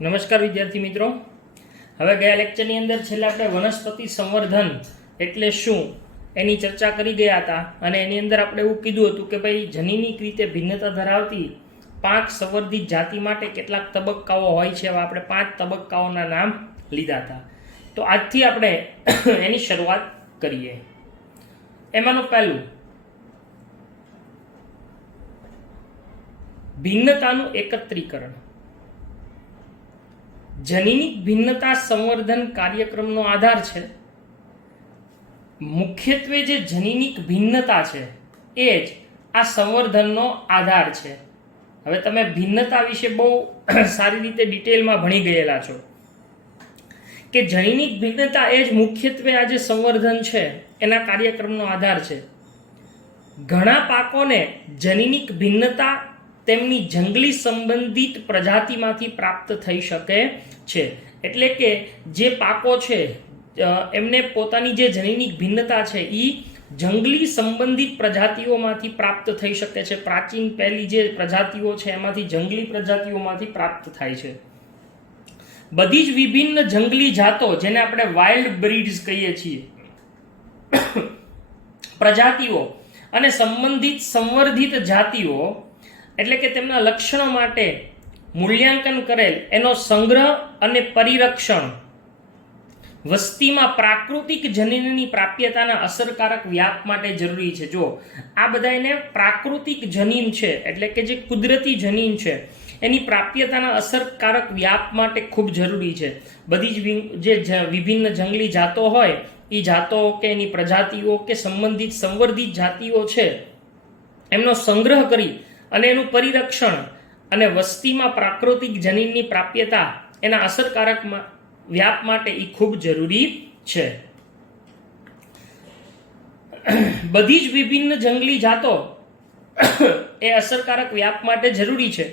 નમસ્કાર વિદ્યાર્થી મિત્રો, હવે ગયા લેક્ચરની અંદર છેલ્લે આપણે વનસ્પતિ સંવર્ધન એટલે શું એની ચર્ચા કરી ગયા હતા અને એની અંદર આપણે એવું કીધું હતું કે ભાઈ જનીનિક રીતે ભિન્નતા ધરાવતી 5 સંવર્ધિત જાતિ માટે કેટલાક તબક્કાઓ હોય છે. હવે આપણે 5 તબક્કાઓના નામ લીધા હતા. તો આજથી આપણે એની શરૂઆત કરીએ. એમાંનું પહેલું ભિન્નતાનું એકત્રીકરણ. જનીનિક ભિન્નતા સંવર્ધન કાર્યક્રમનો આધાર છે. મુખ્યત્વે જે જનીનિક ભિન્નતા છે એ જ આ સંવર્ધનનો આધાર છે. હવે તમે ભિન્નતા વિશે બહુ સારી રીતે ડિટેલમાં ભણી ગયેલા છો કે જનીનિક ભિન્નતા એ જ મુખ્યત્વે આ જે સંવર્ધન છે એના કાર્યક્રમનો આધાર છે. ઘણા પાકોને જનીનિક ભિન્નતા તેમની જંગલી સંબંધિત પ્રજાતિમાંથી પ્રાપ્ત થઈ શકે છે. એટલે કે જે પાકો છે એમને પોતાની જે જનીનિક ભિન્નતા છે એ જંગલી સંબંધિત પ્રજાતિઓમાંથી પ્રાપ્ત થઈ શકે છે. પ્રાચીન પહેલી જે પ્રજાતિઓ છે એમાંથી જંગલી પ્રજાતિઓમાંથી પ્રાપ્ત થાય છે. બધી જ વિભિન્ન જંગલી જાતો, જેને આપણે વાઇલ્ડ બ્રીડ્સ કહીએ છીએ, પ્રજાતિઓ અને સંબંધિત સંવર્ધિત જાતિઓ એટલે કે તેમના લક્ષણો માટે મૂલ્યાંકન કરેલ એનો સંગ્રહ અને પરિરક્ષણ વસ્તીમાં પ્રાકૃતિક જનીનની પ્રાપ્યતાના અસરકારક વ્યાપ માટે જરૂરી છે. જો આ બધા એને પ્રાકૃતિક જનીન છે એટલે કે જે કુદરતી જનીન છે એની પ્રાપ્યતાના અસરકારક વ્યાપ માટે ખૂબ જરૂરી છે. બધી જ જે વિભિન્ન જંગલી જાતો હોય એ જાતો કે એની પ્રજાતિઓ કે સંબંધિત સંવર્ધિત જાતિઓ છે એમનો સંગ્રહ કરી અને એનું પરિરક્ષણ અને વસ્તીમાં પ્રાકૃતિક જનીનની પ્રાપ્યતા એના અસરકારક વ્યાપ માટે એ ખૂબ જરૂરી છે. બધી જ વિભિન્ન જંગલી જાતો એ અસરકારક વ્યાપ માટે જરૂરી છે.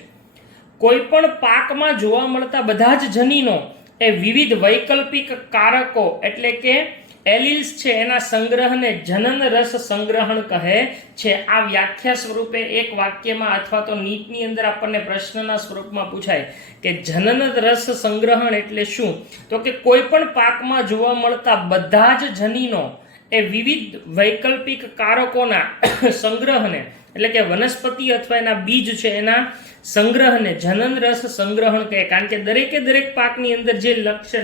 કોઈ પણ પાકમાં જોવા મળતા બધા જ જનીનો એ વિવિધ વૈકલ્પિક કારકો એટલે કે એલિલ્સ છે એના સંગ્રહને જનન રસ સંગ્રહણ કહે છે. આ વ્યાખ્યા સ્વરૂપે એક વાક્યમાં અથવા તો નીટની અંદર આપણને પ્રશ્નના સ્વરૂપમાં પૂછાય કે જનન રસ સંગ્રહણ એટલે શું? તો કે કોઈ પણ પાકમાં જોવા મળતા બધા જ જનીનો એ વિવિધ વૈકલ્પિક કારકોના સંગ્રહને એટલે કે વનસ્પતિ અથવા એના બીજ છે એના સંગ્રહને જનન રસ સંગ્રહણ કહે. કારણ કે દરેક પાકની અંદર જે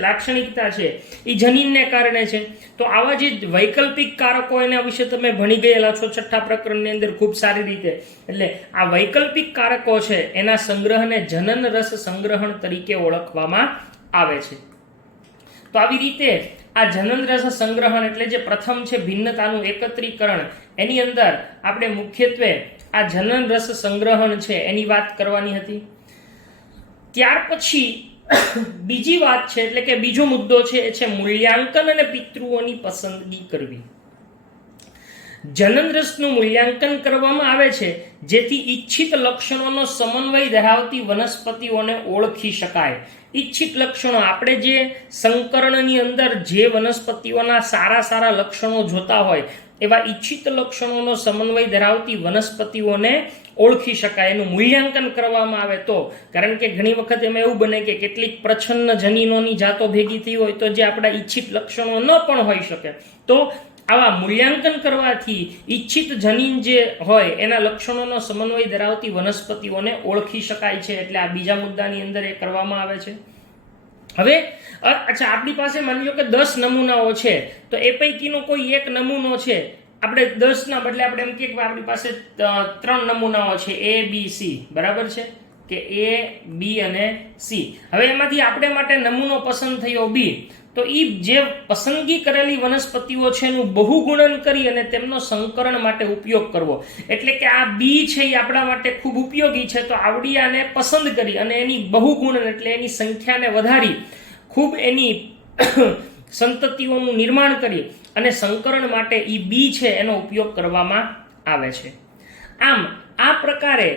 લાક્ષણિકતા છે એ જનીનને કારણે છે. તો આવા જે વૈકલ્પિક કારકો એના વિશે તમે ભણી ગયેલા છો 6થા પ્રકરણની અંદર ખૂબ સારી રીતે. એટલે આ વૈકલ્પિક કારકો છે એના સંગ્રહને જનન રસ સંગ્રહણ તરીકે ઓળખવામાં આવે છે. તો આવી રીતે આ જનન રસ સંગ્રહણ એટલે જે પ્રથમ છે ભિન્નતાનું એકત્રીકરણ, એની અંદર આપણે મુખ્યત્વે આ જનન રસ સંગ્રહણ છે એની વાત કરવાની હતી. ત્યાર પછી બીજી વાત છે એટલે કે બીજો મુદ્દો છે એ છે મૂલ્યાંકન અને પિતૃઓની પસંદગી કરવી. જનન રસનું મૂલ્યાંકન કરવામાં આવે છે જેથી ઈચ્છિત લક્ષણોનો સમન્વય ધરાવતી વનસ્પતિઓને ઓળખી શકાય. ઈચ્છિત લક્ષણો, આપણે જે સંકરણની અંદર જે વનસ્પતિઓના સારા લક્ષણો જોતા હોય એવા ઈચ્છિત લક્ષણોનો સમન્વય ધરાવતી વનસ્પતિઓને ઓળખી શકાય, એનું મૂલ્યાંકન કરવામાં આવે તો. કારણ કે ઘણી વખત એમાં એવું બને કે કેટલીક પ્રચ્છન્ન જનીનોની જાતો ભેગી થઈ હોય તો જે આપણા ઈચ્છિત લક્ષણો ન પણ હોઈ શકે. તો આવા મૂલ્યાંકન કરવાથી ઈચ્છિત જનીન જે હોય એના લક્ષણોનો સમન્વય ધરાવતી વનસ્પતિઓને ઓળખી શકાય છે. એટલે આ બીજા મુદ્દાની અંદર એ કરવામાં આવે છે. હવે અચ્છા, આપણી પાસે માની લો કે 10 નમૂનાઓ છે તો એ પૈકીનો કોઈ એક નમૂનો છે, આપણે 10ના બદલે આપણે એમ કહીએ કે આપણી પાસે 3 નમૂનાઓ છે A B C, બરાબર છે કે A B અને C. હવે એમાંથી આપણે માટે નમૂનો પસંદ થયો B, તો એ જે પસંદગી કરેલી વનસ્પતિઓ છે એનું બહુગુણન કરી અને તેમનો સંકરણ માટે ઉપયોગ કરવો. એટલે કે આ બી છે એ આપણા માટે ખૂબ ઉપયોગી છે તો આવડી આને પસંદ કરી અને એની બહુગુણન એટલે એની સંખ્યાને વધારી ખૂબ એની સંતતિઓનું નિર્માણ કરી અને સંકરણ માટે એ બી છે એનો ઉપયોગ કરવામાં આવે છે. આમ આ પ્રકારે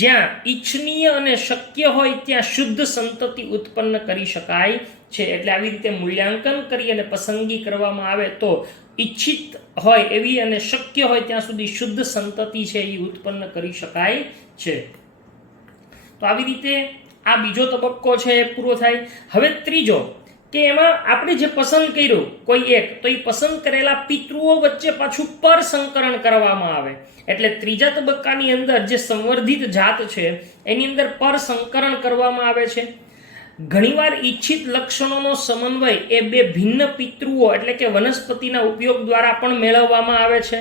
જ્યાં ઈચ્છનીય અને શક્ય હોય ત્યાં શુદ્ધ સંતતિ ઉત્પન્ન કરી શકાય છે. એટલે આવી રીતે મૂલ્યાંકન કરી અને પસંદગી કરવામાં આવે તો ઈચ્છિત હોય એવી અને શક્ય હોય ત્યાં સુધી શુદ્ધ સંતતિ છે એ ઉત્પન્ન કરી શકાય છે. તો આવી રીતે આ બીજો તબક્કો છે એ પૂરો થાય. હવે ત્રીજો કે એમાં આપણે જે પસંદ કર્યું કોઈ એક, તો એ પસંદ કરેલા પિતૃઓ વચ્ચે પાછું પર સંકરણ કરવામાં આવે. એટલે ત્રીજા તબક્કાની અંદર જે સંવર્ધિત જાત છે એની અંદર પર સંકરણ કરવામાં આવે છે. ઘણીવાર ઈચ્છિત લક્ષણોનો સમન્વય એ બે ભિન્ન પિતૃઓ એટલે કે વનસ્પતિના ઉપયોગ દ્વારા પણ મેળવવામાં આવે છે.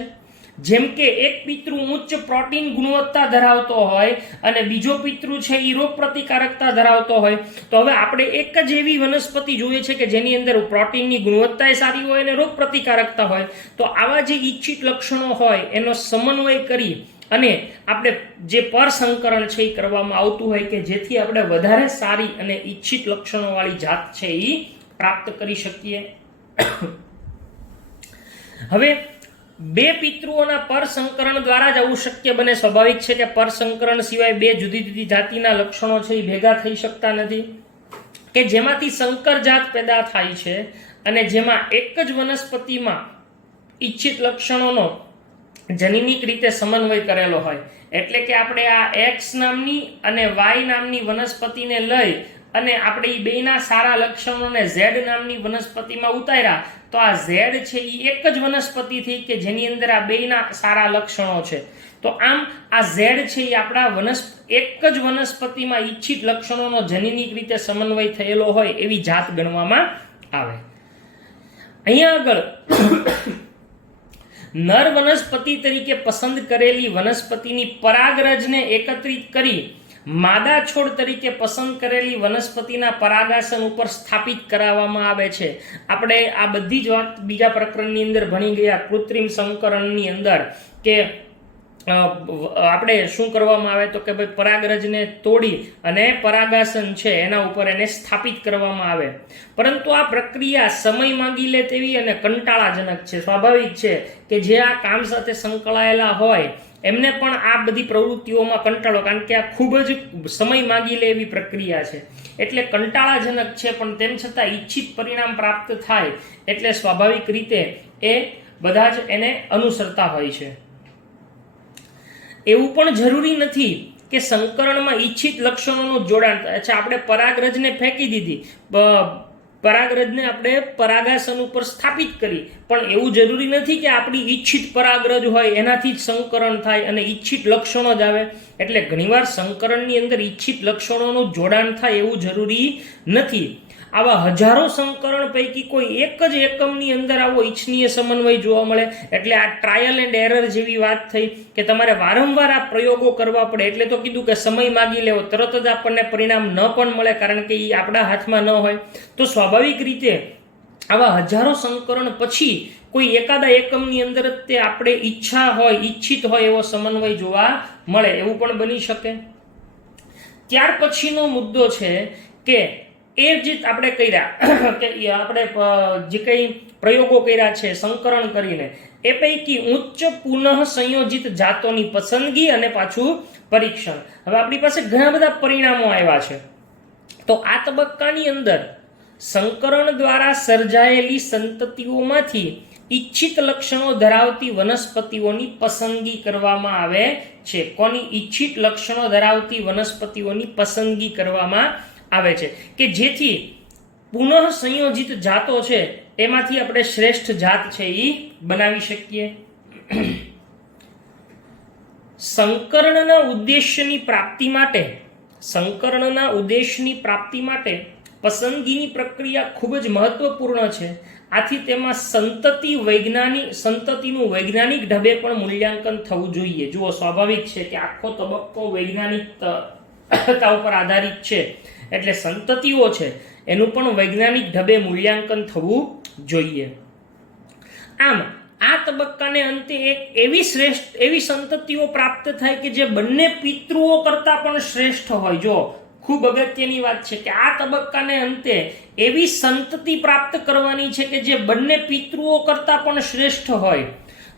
જેમ કે એક પિતૃ ઉચ્ચ પ્રોટીન ગુણવત્તા ધરાવતો હોય અને બીજો પિતૃ છે એ રોગ પ્રતિકારકતા ધરાવતો હોય, તો હવે આપણે એક જ એવી વનસ્પતિ જોઈએ છે કે જેની અંદર પ્રોટીનની ગુણવત્તા સારી હોય અને રોગ પ્રતિકારકતા હોય. તો આવા જે ઈચ્છિત લક્ષણો હોય એનો સમન્વય કરી અને આપણે જે પર સંકરણ છે એ કરવામાં આવતું હોય કે જેથી આપણે વધારે સારી અને ઈચ્છિત લક્ષણોવાળી જાત છે એ પ્રાપ્ત કરી શકીએ. હવે બે પિતૃઓના પર સંકરણ દ્વારા જ આવું શક્ય બને. સ્વાભાવિક છે કે પર સંકરણ સિવાય બે જુદી જુદી જાતિના લક્ષણો છે એ ભેગા થઈ શકતા નથી, કે જેમાંથી સંકર જાત પેદા થાય છે અને જેમાં એક જ વનસ્પતિમાં ઈચ્છિત લક્ષણોનો જનીનિક રીતે સમન્વય કરેલો હોય. એટલે કે આપણે આ એક્સ નામની અને વાય નામની વનસ્પતિને લઈ અને આપણે એ બેના સારા લક્ષણોને ઝેડ નામની વનસ્પતિમાં ઉતાર્યા, તો આ ઝેડ છે એ એક જ વનસ્પતિ થઈ કે જેની અંદર આ બેના સારા લક્ષણો છે. તો આમ આ ઝેડ છે એ આપણા એક જ વનસ્પતિમાં ઈચ્છિત લક્ષણોનો જનીનિક રીતે સમન્વય થયેલો હોય એવી જાત ગણવામાં આવે. અહીંયા આગળ નર વનસ્પતિ તરીકે પસંદ કરેલી વનસ્પતિની પરાગરજને એકત્રિત કરી માદા છોડ તરીકે પસંદ કરેલી વનસ્પતિના પરાગાસન ઉપર સ્થાપિત કરાવવામાં આવે છે. આપણે આ બધી જ વાત બીજા પ્રકરણની અંદર ભણી ગયા કૃત્રિમ સંકરણની અંદર કે આપણે શું કરવામાં આવે તો કે ભાઈ પરાગરજને તોડી અને પરાગાસન છે એના ઉપર એને સ્થાપિત કરવામાં આવે. પરંતુ આ પ્રક્રિયા સમય માંગી લે તેવી અને કંટાળાજનક છે. સ્વાભાવિક છે કે જે આ કામ સાથે સંકળાયેલા હોય એમને પણ આ બધી પ્રવૃત્તિઓમાં કંટાળો, કારણ કે આ ખૂબ જ સમય માંગી લે એવી પ્રક્રિયા છે એટલે કંટાળાજનક છે. પણ તેમ છતાં ઈચ્છિત પરિણામ પ્રાપ્ત થાય એટલે સ્વાભાવિક રીતે એ બધા જ એને અનુસરતા હોય છે. એવું પણ જરૂરી નથી કે સંકરણમાં ઈચ્છિત લક્ષણોનું જોડાણ થાય. અચ્છા, આપણે પરાગરજને ફેંકી દીધી, પરાગરજને આપણે પરાગાસન ઉપર સ્થાપિત કરી, પણ એવું જરૂરી નથી કે આપણી ઈચ્છિત પરાગરજ હોય એનાથી જ સંકરણ થાય અને ઈચ્છિત લક્ષણો જ આવે. એટલે ઘણીવાર સંકરણની અંદર ઈચ્છિત લક્ષણોનું જોડાણ થાય એવું જરૂરી નથી. આવા હજારો સંકરણ પૈકી કોઈ એક જ એકમની અંદર આવો ઈચ્છનીય સમન્વય જોવા મળે. એટલે આ ટ્રાયલ એન્ડ એરર જેવી વાત થઈ કે તમારે વારંવાર આ પ્રયોગો કરવા પડે. એટલે તો કીધું કે સમય માગી લેવો, તરત જ આપણને પરિણામ ન પણ મળે કારણ કે એ આપણા હાથમાં ન હોય. તો સ્વાભાવિક રીતે આવા હજારો સંકરણ પછી કોઈ એકાદા એકમની અંદર જ તે આપણે ઈચ્છા હોય, ઈચ્છિત હોય એવો સમન્વય જોવા મળે, એવું પણ બની શકે. ત્યાર પછીનો મુદ્દો છે કે એ જે આપણે કર્યા કે આપણે જે કંઈ પ્રયોગો કર્યા છે સંકરણ કરીને, એ પૈકી ઉચ્ચ પુનઃ સંયોજિત જાતોની પસંદગી અને પાછું પરીક્ષણ. હવે આપણી પાસે ઘણા બધા પરિણામો આવ્યા છે. તો આ તબક્કાની અંદર સંકરણ દ્વારા સર્જાયેલી સંતતિઓમાંથી ઈચ્છિત લક્ષણો ધરાવતી વનસ્પતિઓની પસંદગી કરવામાં આવે છે. કોની? ઈચ્છિત લક્ષણો ધરાવતી વનસ્પતિઓની પસંદગી કરવામાં આવે છે કે જેથી પુનઃ સંયોજિત જાતો છે એમાંથી આપણે શ્રેષ્ઠ જાત છે એ બનાવી શકીએ. સંકરણના ઉદ્દેશ્યની પ્રાપ્તિ માટે પસંદગીની પ્રક્રિયા ખૂબ જ મહત્વપૂર્ણ છે. આથી તેમાં સંતતિનું વૈજ્ઞાનિક ઢબે પણ મૂલ્યાંકન થવું જોઈએ. જુઓ, સ્વાભાવિક છે કે આખો તબક્કો વૈજ્ઞાનિકતા ઉપર આધારિત છે એટલે સંતતિઓ છે એનું પણ વૈજ્ઞાનિક ઢબે મૂલ્યાંકન થવું જોઈએ. આમ આ તબક્કાને અંતે એક એવી સંતતિઓ પ્રાપ્ત થાય કે જે બંને પિતૃઓ કરતાં પણ શ્રેષ્ઠ હોય. જો ખૂબ અગત્યની વાત છે કે આ તબક્કાને અંતે એવી સંતતિ પ્રાપ્ત કરવાની છે કે જે બંને પિતૃઓ કરતાં પણ શ્રેષ્ઠ હોય.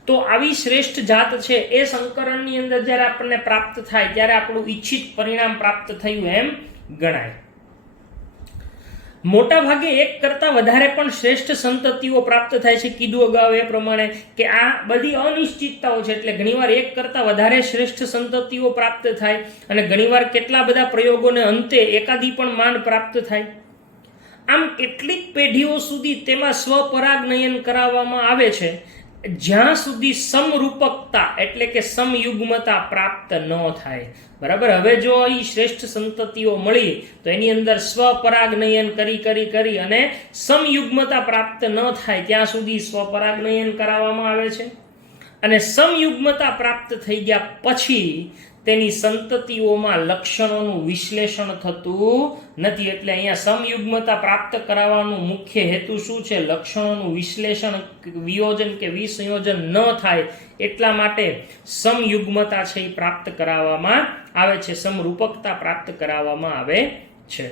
તો આવી શ્રેષ્ઠ જાત છે એ સંકરણની અંદર જ્યારે આપણને પ્રાપ્ત થાય ત્યારે આપણું ઈચ્છિત પરિણામ પ્રાપ્ત થયું એમ ગણાય. મોટા ભાગે એક કરતાં વધારે પણ શ્રેષ્ઠ સંતતિઓ પ્રાપ્ત થાય છે. કીધું અગાઉ એ પ્રમાણે કે આ બધી અનિશ્ચિતતાઓ છે, એટલે ઘણીવાર એક કરતાં વધારે શ્રેષ્ઠ સંતતિઓ પ્રાપ્ત થાય અને ઘણીવાર કેટલા બધા પ્રયોગોને અંતે એકાદી પણ માંડ પ્રાપ્ત થાય. આમ કેટલીક પેઢીઓ સુધી તેમાં સ્વપરાગનયન કરાવવામાં આવે છે જ્યાં સુધી સમરૂપકતા એટલે કે સમયુગ્મતા પ્રાપ્ત ન થાય. બરાબર. હવે જો અહીં શ્રેષ્ઠ સંતતિઓ મળી તો એની અંદર સ્વપરાગનયન કરી અને સમયુગ્મતા પ્રાપ્ત ન થાય ત્યાં સુધી સ્વપરાગનયન કરાવવામાં આવે છે. અને સમયુગ્મતા પ્રાપ્ત થઈ ગયા પછી તેની સંતતિઓમાં લક્ષણોનું વિશ્લેષણ થતું નથી. એટલે અહીંયા સમયુગ્મતા પ્રાપ્ત કરાવવાનું મુખ્ય હેતુ શું છે? લક્ષણોનું વિશ્લેષણ, વિયોજન કે વિસંયોજન ન થાય એટલા માટે સમયુગ્મતા છે એ પ્રાપ્ત કરાવવામાં આવે છે, સમરૂપકતા પ્રાપ્ત કરાવવામાં આવે છે.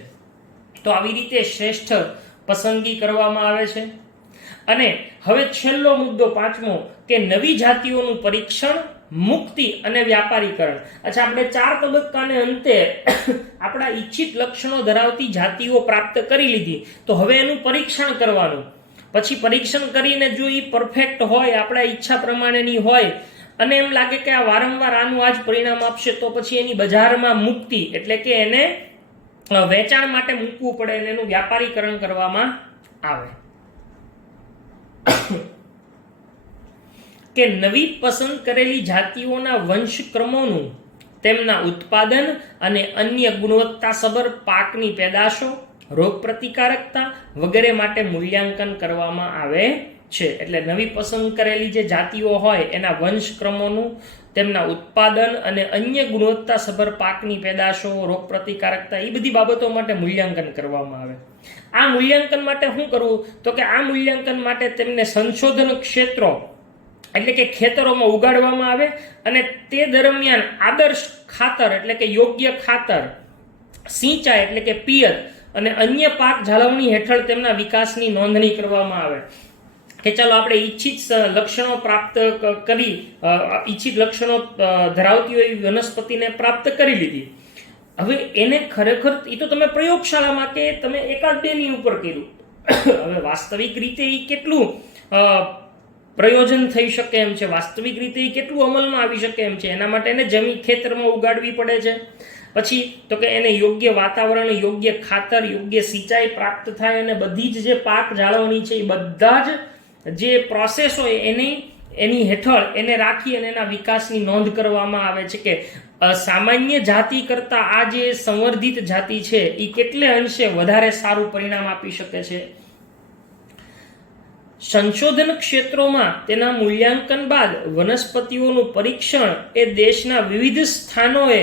તો આવી રીતે શ્રેષ્ઠ પસંદગી કરવામાં આવે છે. અને હવે છેલ્લો મુદ્દો પાંચમો કે નવી જાતિઓનું પરીક્ષણ, મુક્તિ અને વ્યાપારીકરણ. અચ્છા, આપણે 4 તબક્કાને અંતે આપણા ઈચ્છિત લક્ષણો ધરાવતી જાતિઓ પ્રાપ્ત કરી લીધી, તો હવે એનું પરીક્ષણ કરવાનું. પછી પરીક્ષણ કરીને જો એ પરફેક્ટ હોય, આપણા ઈચ્છા પ્રમાણેની હોય અને એમ લાગે કે આ વારંવાર આનું આ જ પરિણામ આપશે, તો પછી એની બજારમાં મુક્તિ એટલે કે એને વેચાણ માટે મૂકવું પડે અને એનું વ્યાપારીકરણ કરવામાં આવે. કે નવી પસંદ કરેલી જાતિઓના વંશક્રમોનું, તેમના ઉત્પાદન અને અન્ય ગુણવત્તાસભર પાકની પેદાશો, રોગ પ્રતિકારકતા વગેરે માટે મૂલ્યાંકન કરવામાં આવે છે. એટલે નવી પસંદ કરેલી જે જાતિઓ હોય એના વંશક્રમોનું, તેમના ઉત્પાદન અને અન્ય ગુણવત્તાસભર પાકની પેદાશો, રોગ પ્રતિકારકતા, એ બધી બાબતો માટે મૂલ્યાંકન કરવામાં આવે. આ મૂલ્યાંકન માટે શું કરવું? તો કે આ મૂલ્યાંકન માટે તેમને સંશોધન ક્ષેત્રો એટલે કે ખેતરોમાં ઉગાડવામાં આવે અને તે દરમિયાન આદર્શ ખાતર એટલે કે યોગ્ય ખાતર, સિંચાઈ એટલે કે પિયત અને અન્ય પાક જાળવણી હેઠળ તેમના વિકાસની નોંધણી કરવામાં આવે. કે ચાલો આપણે ઈચ્છિત લક્ષણો પ્રાપ્ત કરી, ઈચ્છિત લક્ષણો ધરાવતી હોય એવી વનસ્પતિને પ્રાપ્ત કરી લીધી. હવે એને ખરેખર એ તો તમે પ્રયોગશાળામાં કે તમે 1-2 ની ઉપર કર્યું. હવે વાસ્તવિક રીતે એ કેટલું પ્રયોજન થઈ શકે એમ છે, વાસ્તવિક રીતે એ કેટલું અમલમાં આવી શકે એમ છે, એના માટે એને જમીન ખેતરમાં ઉગાડવી પડે છે. પછી તો કે એને યોગ્ય વાતાવરણ, યોગ્ય ખાતર, યોગ્ય સિંચાઈ પ્રાપ્ત થાય અને બધી જ જે પાક જાળવણી છે એ બધા જ જે પ્રોસેસ હોય એની હેઠળ એને રાખી અને એના વિકાસની નોંધ કરવામાં આવે છે. કે સામાન્ય જાતિ કરતાં આ જે સંવર્ધિત જાતિ છે એ કેટલે અંશે વધારે સારું પરિણામ આપી શકે છે. સંશોધન ક્ષેત્રોમાં તેના મૂલ્યાંકન બાદ વનસ્પતિઓનું પરીક્ષણ એ દેશના વિવિધ સ્થાનોએ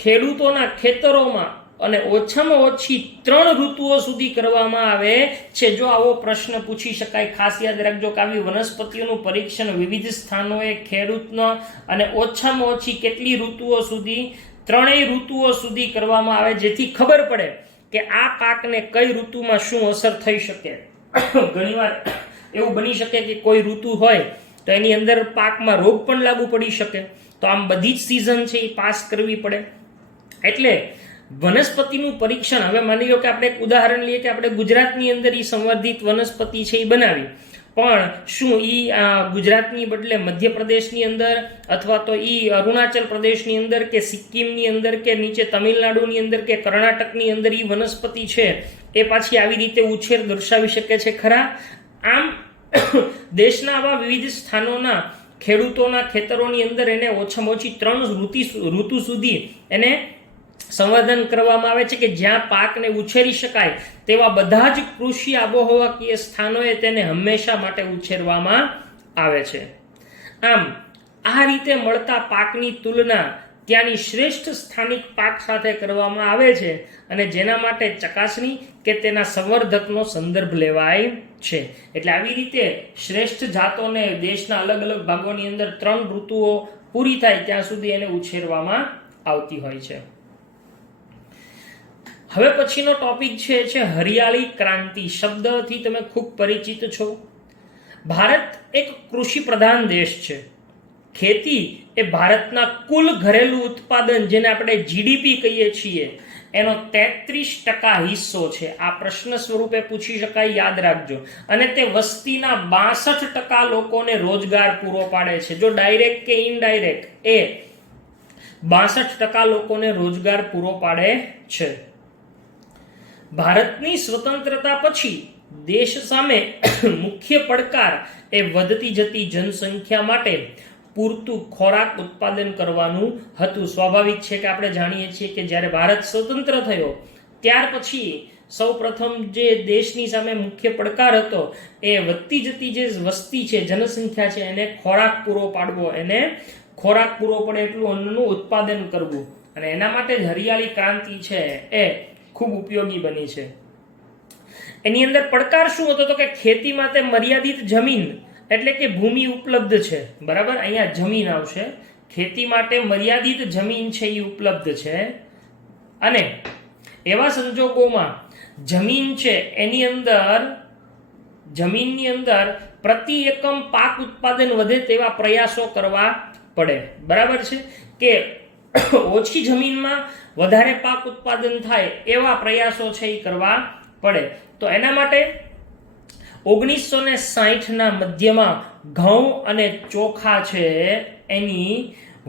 ખેડૂતોના ખેતરોમાં અને ઓછામાં ઓછી 3 ઋતુઓ સુધી કરવામાં આવે છે. જો આવો પ્રશ્ન પૂછી શકાય, ખાસ યાદ રાખજો કે આવી વનસ્પતિઓનું પરીક્ષણ વિવિધ સ્થાનોએ ખેડૂતના અને ઓછામાં ઓછી કેટલી ઋતુઓ સુધી, 3 ઋતુઓ સુધી કરવામાં આવે, જેથી ખબર પડે કે આ પાકને કઈ ઋતુમાં શું અસર થઈ શકે. ઘણીવાર એવું બની શકે કે કોઈ ઋતુ હોય તો એની અંદર પાકમાં રોગ પણ લાગુ પડી શકે, તો આમ બધી જ સિઝન છે એ પાસ કરવી પડે. એટલે વનસ્પતિનું પરીક્ષણ, હવે માની લો કે આપણે એક ઉદાહરણ લઈએ કે આપણે ગુજરાતની અંદર એ સંવર્ધિત વનસ્પતિ છે એ બનાવી, પણ શું એ ગુજરાતની બદલે મધ્યપ્રદેશની અંદર અથવા તો એ અરુણાચલ પ્રદેશની અંદર કે સિક્કિમની અંદર કે નીચે તમિલનાડુની અંદર કે કર્ણાટકની અંદર એ વનસ્પતિ છે એ પાછી આવી રીતે ઉછેર દર્શાવી શકે છે ખરા? આમ દેશના આવા વિવિધ સ્થાનોના ખેડૂતોના ખેતરોની અંદર એને ઓછામાં ઓછી 3 ઋતુ સુધી એને સંવર્ધન કરવામાં આવે છે કે જ્યાં પાકને ઉછેરી શકાય તેવા બધા જ કૃષિ આબોહવાકીય સ્થાનોએ તેને હંમેશા માટે ઉછેરવામાં આવે છે. આમ આ રીતે મળતા પાકની તુલના ત્યાંની શ્રેષ્ઠ સ્થાનિક પાક સાથે કરવામાં આવે છે અને જેના માટે ચકાસણી કે તેના સંવર્ધકનો સંદર્ભ લેવાય છે. એટલે આવી રીતે શ્રેષ્ઠ જાતોને દેશના અલગ અલગ ભાગોની અંદર 3 ઋતુઓ પૂરી થાય ત્યાં સુધી એને ઉછેરવામાં આવતી હોય છે. હવે પછીનો ટોપિક છે હરિયાળી ક્રાંતિ. શબ્દથી તમે ખૂબ પરિચિત છો. ભારત એક કૃષિ પ્રધાન દેશ છે. ખેતી એ ભારતના કુલ ઘરેલું ઉત્પાદન, જેને આપણે જીડીપી કહીએ છીએ, એનો 33% હિસ્સો છે. આ પ્રશ્ન સ્વરૂપે પૂછી શકાય, યાદ રાખજો. અને તે વસ્તીના 62% લોકોને રોજગાર પૂરો પાડે છે. જો ડાયરેક્ટ કે ઇનડાયરેક્ટ, એ 62% લોકોને રોજગાર પૂરો પાડે છે. ભારતની સ્વતંત્રતા પછી દેશ સામે મુખ્ય પડકાર એ વધતી જતી જનસંખ્યા માટે પૂરતું ખોરાક ઉત્પાદન કરવાનું હતું. સ્વાભાવિક છે કે આપણે જાણીએ છીએ કે જ્યારે ભારત સ્વતંત્ર થયો ત્યાર પછી સૌપ્રથમ જે દેશની સામે મુખ્ય પડકાર હતો એ વધતી જતી જે વસ્તી છે, જનસંખ્યા છે, એને ખોરાક પૂરો પાડવો, એને ખોરાક પૂરો પડે એટલું અન્નનું ઉત્પાદન કરવું. અને એના માટે જ હરિયાળી ક્રાંતિ છે એ ખૂબ ઉપયોગી બની છે. એની અંદર પડકાર શું હતો તો કે ખેતી માટે મર્યાદિત જમીન એટલે કે ભૂમિ ઉપલબ્ધ છે. બરાબર, અહીંયા જમીન આવશે. ખેતી માટે મર્યાદિત જમીન છે એ ઉપલબ્ધ છે. અને એવા સંજોગોમાં જમીન છે એની અંદર જમીનની અંદર પ્રતિ એકમ પાક ઉત્પાદન વધે તેવા પ્રયાસો કરવા પડે. બરાબર છે કે ઓછી જમીનમાં વધારે પાક ઉત્પાદન થાય એવા પ્રયાસો છે એ કરવા પડે. તો એના માટે 1960ના મધ્યમાં ઘઉં અને ચોખા છે એની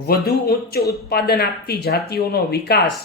વધુ ઉચ્ચ ઉત્પાદન આપતી જાતિઓનો વિકાસ,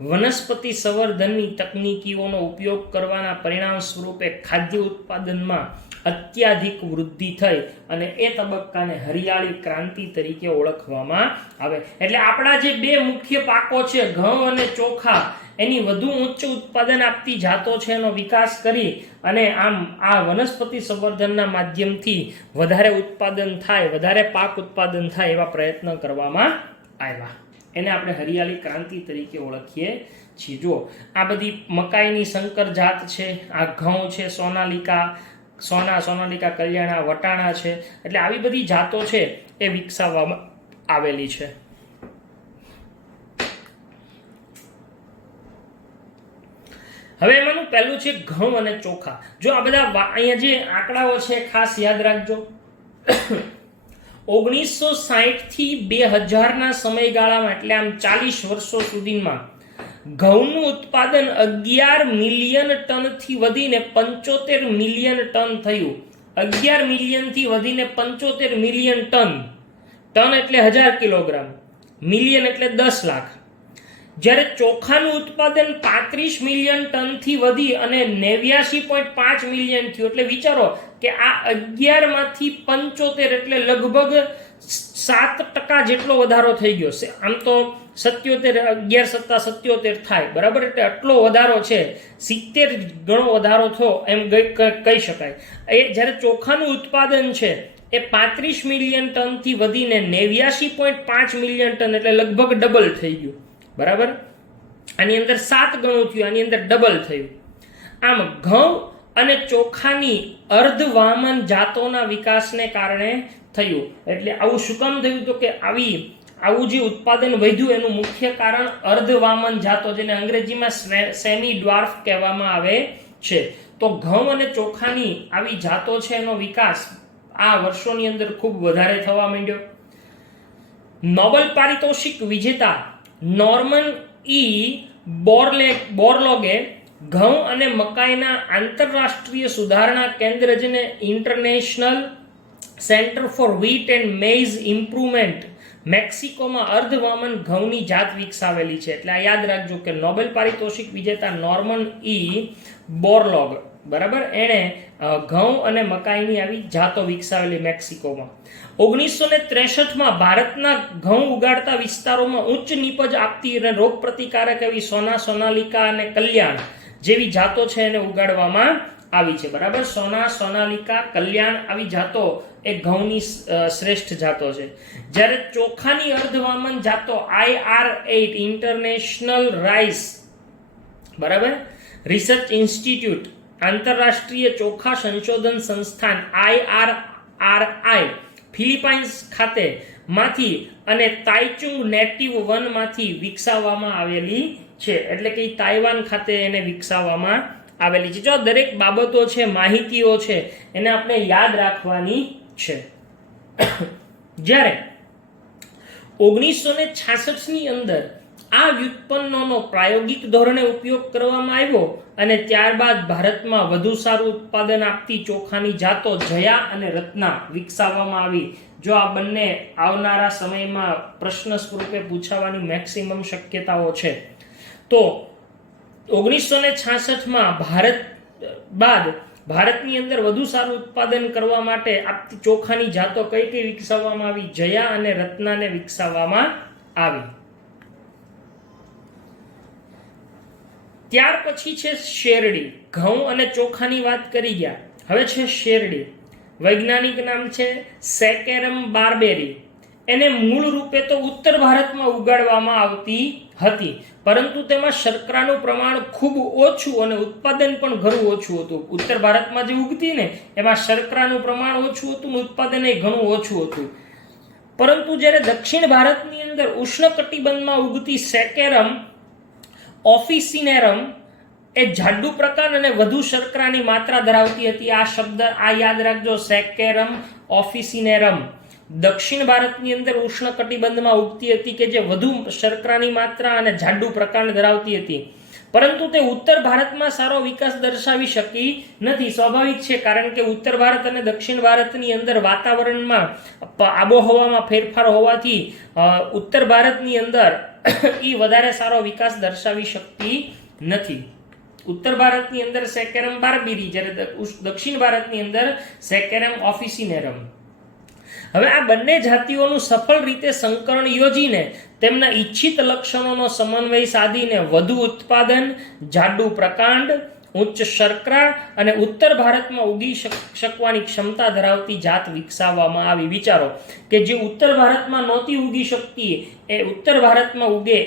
વનસ્પતિ સંવર્ધનની તકનીકીઓનો ઉપયોગ કરવાના પરિણામ સ્વરૂપે ખાદ્ય ઉત્પાદનમાં અત્યાધિક વૃદ્ધિ થઈ અને એ તબક્કાને હરિયાળી ક્રાંતિ તરીકે ઓળખવામાં આવે. એટલે આપણા જે બે મુખ્ય પાકો છે ઘઉં અને ચોખા, એની વધુ ઉચ્ચ ઉત્પાદન આપતી જાતો છે એનો વિકાસ કરી અને આમ આ વનસ્પતિ સંવર્ધનના માધ્યમથી વધારે ઉત્પાદન થાય, વધારે પાક ઉત્પાદન થાય એવા પ્રયત્ન કરવામાં આવ્યા. એને આપણે હરિયાળી ક્રાંતિ તરીકે ઓળખીએ છીએ. જુઓ, આ બધી મકાઈની સંકર જાત છે, આ ઘઉં છે, સોનાલિકા, કલ્યાણા, વટાણા છે. એટલે આવી બધી જાતો છે એ વિકસાવવામાં આવેલી છે. હવે એમાંનું પહેલું છે ઘઉં અને ચોખા. જો આ બધા અહીંયા જે આંકડાઓ છે ખાસ યાદ રાખજો. 1960 થી 2000ના સમયગાળામાં એટલે આમ 40 વર્ષો સુધીમાં ઘઉંનું ઉત્પાદન 11 મિલિયન ટનથી વધીને 75 મિલિયન ટન થયું. 11 મિલિયનથી વધીને 75 મિલિયન ટન. ટન એટલે 1000 કિલોગ્રામ, મિલિયન એટલે 10 લાખ. જ્યારે ચોખાનું ઉત્પાદન 35 મિલિયન ટનથી વધી અને 89.5 મિલિયન થયું. એટલે વિચારો કે આ 11 માંથી 75 એટલે લગભગ 7% જેટલો વધારો થઈ ગયો છે. આમ તો 77, 11 સત્તા 77 થાય. બરાબર, એટલે આટલો વધારો છે, 70 ગણો વધારો થયો એમ કહી શકાય. એ જ્યારે ચોખાનું ઉત્પાદન છે એ 35 મિલિયન ટનથી વધીને 89.5 મિલિયન ટન એટલે લગભગ ડબલ થઈ ગયું. બરાબર, આની અંદર 7 ગણું થયું, આની અંદર ડબલ થયું. આમ ઘઉં અને ચોખાની અર્ધવામન જાતોના વિકાસને કારણે થયું. એટલે આવું શું કામ થયું તો કે આવું જે ઉત્પાદન વધ્યું એનું મુખ્ય કારણ અર્ધવામન જાતો, જેને અંગ્રેજીમાં સેમી ડ્વાર્ફ કહેવામાં આવે છે. તો ઘઉં અને ચોખાની આવી જાતો છે એનો વિકાસ આ વર્ષોની અંદર ખૂબ વધારે થવા માંડ્યો. નોબેલ પારિતોષિક વિજેતા નોર્મન બોરલોગે ઘઉં અને મકાઈના આંતરરાષ્ટ્રીય સુધારણા કેન્દ્ર જેને international centre for wheat and maize improvement મેક્સિકોમાં અર્ધવામન ઘઉંની જાત વિકસાવેલી છે. એટલે આ યાદ રાખજો કે નોબેલ પારિતોષિક વિજેતા નોર્મન બોરલોગ, બરાબર, એણે ઘઉં અને મકાઈની આવી જાતો વિકસાવેલી મેક્સિકોમાં. 1963માં ભારતના ઘઉં ઉગાડતા વિસ્તારોમાં ઉચ્ચ નીપજ આપતી અને રોગ પ્રતિકારક એવી સોનાલિકા અને કલ્યાણ જેવી જાતો છે એને ઉગાડવામાં આવી છે. બરાબર, સોનાલિકા, કલ્યાણ આવી જાતો એ ઘઉંની શ્રેષ્ઠ જાતો છે. જ્યારે ચોખાની અર્ધવામન જાતો IR8 ઇન્ટરનેશનલ રાઈસ, બરાબર, રિસર્ચ ઇન્સ્ટિટ્યૂટ, આંતરરાષ્ટ્રીય ચોખા સંશોધન સંસ્થાન IRRI ફિલિપાઇન્સ ખાતે માંથી અને તાઇચુંગ નેટિવ વનમાંથી વિકસાવવામાં આવેલી છે. એટલે કે તાઇવાન ખાતે એને વિકસાવવામાં આવેલી છે. જો દરેક બાબતો છે, માહિતીઓ છે, એને આપણે યાદ રાખવાની છે. જ્યારે 1966ની અંદર આ વ્યુત્પન્નોનો પ્રાયોગિક ધોરણે ઉપયોગ કરવામાં આવ્યો અને ત્યારબાદ ભારતમાં વધુ સારું ઉત્પાદન આપતી ચોખાની જાતો જયા અને રત્ના વિકસાવવામાં આવી. જો આ બંને આવનારા સમયમાં પ્રશ્ન સ્વરૂપે પૂછાવાની મેક્સિમમ શક્યતાઓ છે. તો 1966માં ભારત બાદ ભારતની અંદર વધુ સારું ઉત્પાદન કરવા માટે આપતી ચોખાની જાતો કઈ કઈ વિકસાવવામાં આવી? જયા અને રત્નાને વિકસાવવામાં આવી. ત્યાર પછી છે શેરડી. ઘઉં અને ચોખાની વાત કરી ગયા, હવે છે શેરડી. વૈજ્ઞાનિક નામ છે સેકેરમ બાર્બેરી. એને મૂળ રૂપે તો ઉત્તર ભારતમાં ઉગાડવામાં આવતી હતી, પરંતુ તેમાં શર્કરાનું પ્રમાણ ખૂબ ઓછું અને ઉત્પાદન પણ ઘણું ઓછું હતું. ઉત્તર ભારતમાં જે ઉગતી ને એમાં શર્કરાનું પ્રમાણ ઓછું હતું, ઉત્પાદન એ ઘણું ઓછું હતું. પરંતુ જ્યારે દક્ષિણ ભારતની અંદર ઉષ્ણકટિબંધમાં ઉગતી સેકેરમ ઓફિસિનેરમ એ જાડુ પ્રકાર અને વધુ શર્કરાની માત્રા ધરાવતી હતી. આ શબ્દ આ યાદ રાખજો, સેકેરમ ઓફિસિનેરમ દક્ષિણ ભારતની અંદર ઉષ્ણકટિબંધમાં ઉગતી હતી કે જે વધુ શર્કરાની માત્રા અને જાડુ પ્રકાર ધરાવતી હતી, પરંતુ તે ઉત્તર ભારતમાં સારો વિકાસ દર્શાવી શકી નથી. સ્વાભાવિક છે, કારણ કે ઉત્તર ભારત અને દક્ષિણ ભારતની અંદર વાતાવરણમાં આબોહવામાં ફેરફાર હોવાથી ઉત્તર ભારતની અંદર એ વધારે સારો વિકાસ દર્શાવી શકતી નથી. ઉત્તર ભારતની અંદર સેકેરમ બાર્બેરી, જ્યારે દક્ષિણ ભારતની અંદર સેકેરમ ઓફિસિનેરમ. હવે આ બંને જાતિઓનું સફળ રીતે સંકરણ યોજીને તેમના ઈચ્છિત લક્ષણોનો સમન્વય સાધીને વધુ ઉત્પાદન, જાડુ પ્રકાંડ, ઉચ્ચ શર્કરા અને ઉત્તર ભારતમાં ઉગી શકવાની ક્ષમતા ધરાવતી જાત વિકસાવવામાં આવી. વિચારો કે જે ઉત્તર ભારતમાં નહોતી ઉગી શકતી એ ઉત્તર ભારતમાં ઉગે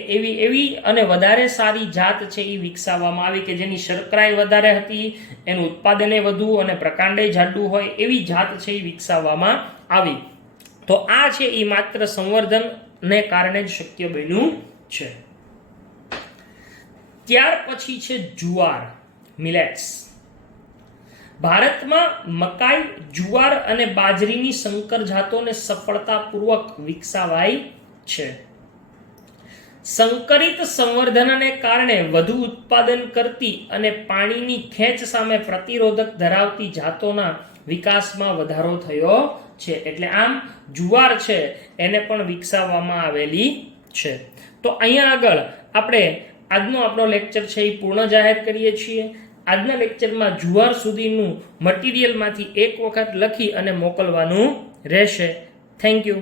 એવી અને વધારે સારી જાત છે એ વિકસાવવામાં આવી, કે જેની શર્કરાય વધારે હતી, એનું ઉત્પાદને વધુ અને પ્રકાંડે જાડુ હોય એવી જાત છે એ વિકસાવવામાં આવી. તો આ છે એ માત્ર સંવર્ધનને કારણે જ શક્ય બન્યું છે. ત્યાર પછી છે જુવાર, મિલેટ્સ. ભારતમાં મકાઈ, જુવાર અને બાજરીની સંકર જાતોને સફળતાપૂર્વક વિકસાવાઈ છે. સંકરિત સંવર્ધનને કારણે વધુ ઉત્પાદન કરતી અને પાણીની ખેંચ સામે પ્રતિરોધક ધરાવતી જાતોના વિકાસમાં વધારો થયો છે. એટલે આમ જુવાર છે એને પણ વિકસાવવામાં આવેલી છે. તો અહીંયા આગળ આપણે આજનો આપણો લેક્ચર છે એ પૂર્ણ જાહેર કરીએ છીએ. આજના લેક્ચરમાં જુવાર સુધીનું મટીરિયલમાંથી એક વખત લખી અને મોકલવાનું રહેશે. Thank you.